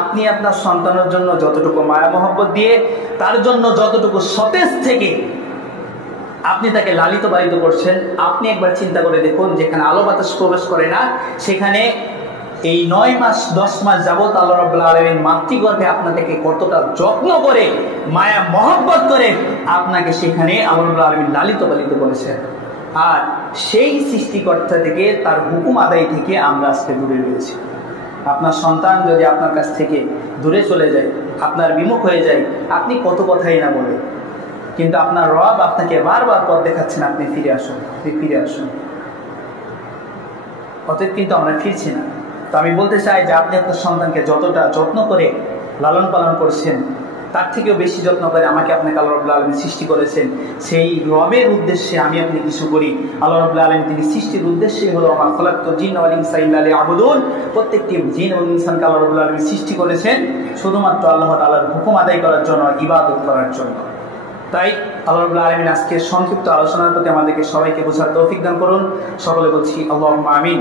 আপনি আপনার সন্তানের জন্য যতটুকু মায়া মহব্বত দিয়ে, তার জন্য যতটুকু সতেজ থেকে আপনি তাকে লালিত পালিত করছেন, আপনি একবার চিন্তা করে দেখুন, যেখানে আলো বাতাস প্রবেশ করে না, সেখানে এই 9 মাস 10 মাস যাবত আল্লাহ রাব্বুল আলামিন মাতৃগর্ভে আপনাকে কতটা যত্ন করে মায়া মহব্বত করে আপনাকে সেখানে আল্লাহ রাব্বুল আলামিন লালিত পালিত করেছেন। আর সেই সৃষ্টিকর্তা থেকে, তার হুকুম আদায় থেকে আমরা আজকে দূরে রয়েছি। আপনার সন্তান যদি আপনার কাছ থেকে দূরে চলে যায়, আপনার বিমুখ হয়ে যায়, আপনি কত কথাই না বলে, কিন্তু আপনার রব আপনাকে বারবার পথ দেখাচ্ছেন, আপনি ফিরে আসুন, আপনি ফিরে আসুন। অতএব কিন্তু আমরা ফিরছি না। তো আমি বলতে চাই যে আপনি আপনার সন্তানকে যতটা যত্ন করে লালন পালন করছেন, তার থেকেও বেশি যত্ন করে আমাকে আপনাকে আল্লাহ রাব্বুল আলামিন সৃষ্টি করেছেন। সেই রবের উদ্দেশ্যে আমি আপনি কিছু করি। আল্লাহ রাব্বুল আলামিন তিনি সৃষ্টির উদ্দেশ্যে হলো মা খালাকতুল জিন্না ওয়াল ইনসা ইল্লা লিয়াবুদুন, প্রত্যেকটি জিন এবং ইনসানকে আল্লাহ রাব্বুল আলামিন সৃষ্টি করেছেন শুধুমাত্র আল্লাহ তাআলার হুকুম আদায় করার জন্য, ইবাদত করার জন্য। তাই আল্লাহ রাব্বুল আলামিন আজকের সংক্ষিপ্ত আলোচনার প্রতি আমাদেরকে সবাইকে বোঝার তৌফিক দান করুন। সকলে বলছি আল্লাহুম্মা আমিন।